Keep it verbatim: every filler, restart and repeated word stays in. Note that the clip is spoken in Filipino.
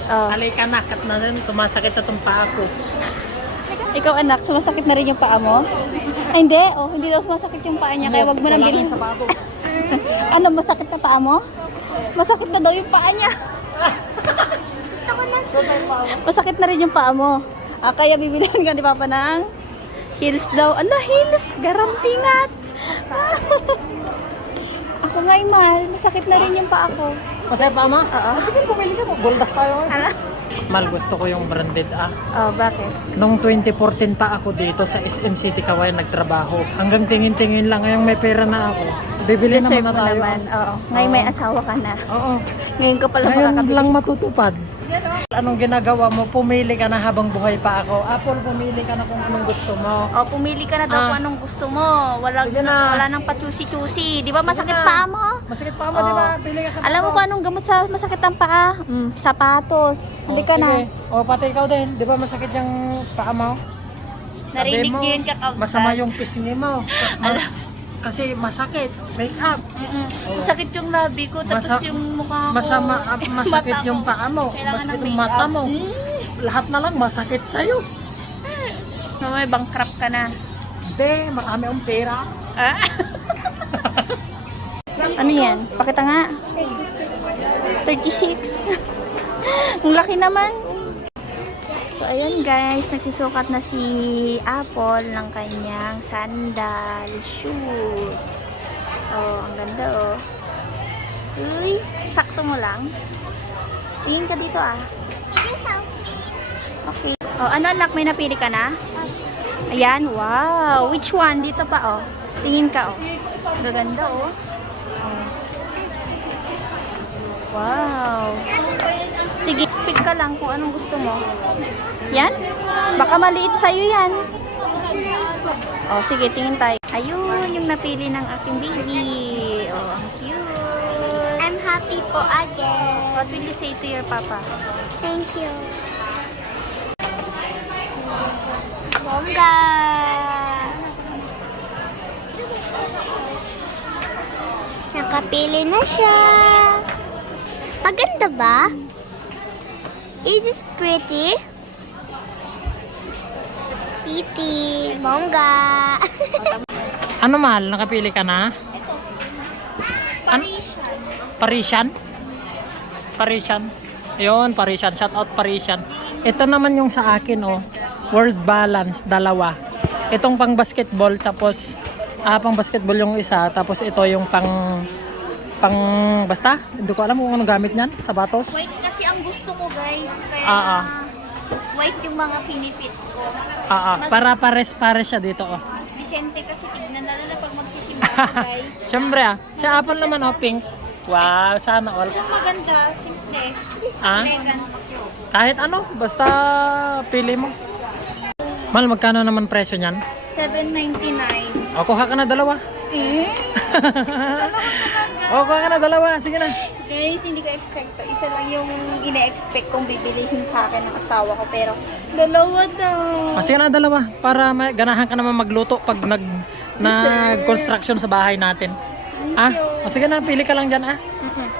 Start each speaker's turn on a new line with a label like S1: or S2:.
S1: Oh.
S2: Halika na, kat na rin. Kumasakit na itong paa ko.
S1: Ikaw anak, sumasakit na rin yung paa mo? Ay, hindi. Oh, hindi daw sumasakit yung paa niya. Kaya wag mo nang bilhin sa paa ko. Ano, masakit na paa mo? Masakit na daw yung paa niya. Gusto ko na. Masakit na rin yung paa mo. Ah, kaya bibilihan ka ni Papa ng heels daw. Ala, heels. Garampingat. Ako nga, Mal. Masakit na rin yung paa ko.
S2: Masaya pa, ma?
S1: Oo.
S2: Sige, pumili ka. Goldas tayo.
S1: Ala.
S2: Mal, gusto ko yung branded ah.
S1: Oh, bakit?
S2: Noong twenty fourteen pa ako dito sa S M City Kawayan nagtrabaho. Hanggang tingin-tingin lang ngayong may pera na ako. Bibili
S1: Deserve
S2: naman na
S1: mo
S2: tayo.
S1: naman. Oo. Ngayon may asawa ka na.
S2: Oo.
S1: Ngayon ka pala
S2: Ngayon
S1: makakabili.
S2: lang matutupad. Anong ginagawa mo? Pumili ka na habang buhay pa ako. Apple, pumili ka na kung anong gusto mo.
S1: O, pumili ka na daw
S2: Ah.
S1: kung anong gusto mo. Wala,
S2: Sige na.
S1: wala nang pachusi-chusi. Di ba masakit
S2: na.
S1: paa mo?
S2: Masakit pa mo,
S1: Oo.
S2: di ba? Pili ka sa
S1: Alam mo kung anong gamot sa masakit ang paa? Mm, sapatos. Hindi ka na.
S2: O, pati ikaw din. Di ba masakit yung paa mo?
S1: Narinig niyo yun, kakautan.
S2: Masama yung pisngi mo. Ma- Kasi masakit. Make up.
S1: Mm-mm. Masakit yung labi ko, tapos
S2: Masa-
S1: yung mukha ko.
S2: Masama, ah, masakit
S1: Mata
S2: yung
S1: ko.
S2: paa mo.
S1: Kailangan
S2: Masakit
S1: ng
S2: yung
S1: make-up.
S2: mata mo.
S1: Mm.
S2: Lahat na lang masakit sa'yo.
S1: Mamay, bankrupt ka na.
S2: Hindi, marami ang pera.
S1: Ah? Ano yan? Pakita nga. thirty-six. Ang laki naman. So, ayan guys, nagsusukat na si Apple ng kanyang sandal shoes. Oh, ang ganda oh. Uy, sakto mo lang. Tingin ka dito ah. Okay. Oh, ano anak, may napili ka na? Ayan, wow. Which one? Dito pa oh. Tingin ka oh. Gaganda oh. Oh. Wow. Sige, pick ka lang kung anong gusto mo. Yan? Baka maliit sa'yo yan. Oh, sige, tingin tayo. Ayun, yung napili ng aking baby. Oh, ang cute.
S3: I'm happy po again.
S1: What will you say to your papa?
S3: Thank you. Bongga! Nakapili na siya. Maganda ba? Is this pretty? Pretty. Bongga!
S2: Ano mahal? Nakapili ka na? An Parisian? Parisian? Yun, Parisian. Shout out Parisian. Ito naman yung sa akin, oh. World Balance, dalawa. Itong pang basketball, tapos ah, pang basketball yung isa, tapos ito yung pang pang basta, hindi ko alam kung ano gamit niyan, sapatos.
S1: White kasi ang gusto ko guys. Kaya
S2: Ah, ah.
S1: white yung mga pinipit ko.
S2: Ah, ah, para pares-pares siya dito, oh.
S1: Vicente kasi tignan na na pag magsisimba guys.
S2: Siyempre, ah. Si Apple naman, oh, pink. Wow, sana all.
S1: Yung maganda, simple.
S2: Ah?
S1: Elegant.
S2: Kahit ano, basta pili mo. Mal, magkano naman presyo niyan?
S1: seven ninety-nine.
S2: O, kuha ka na dalawa.
S1: Eh?
S2: O, kuha ka na dalawa. Sige na.
S1: Guys, hindi ko expect to. Isa lang yung ina-expect kong bibilihin sa akin ng asawa ko. Pero, dalawa daw.
S2: O, sige na, dalawa. Para may, ganahan ka naman magluto pag nag, nag-construction sa bahay natin. Ah, o, sige na, pili ka lang dyan, ah.
S1: Mhm.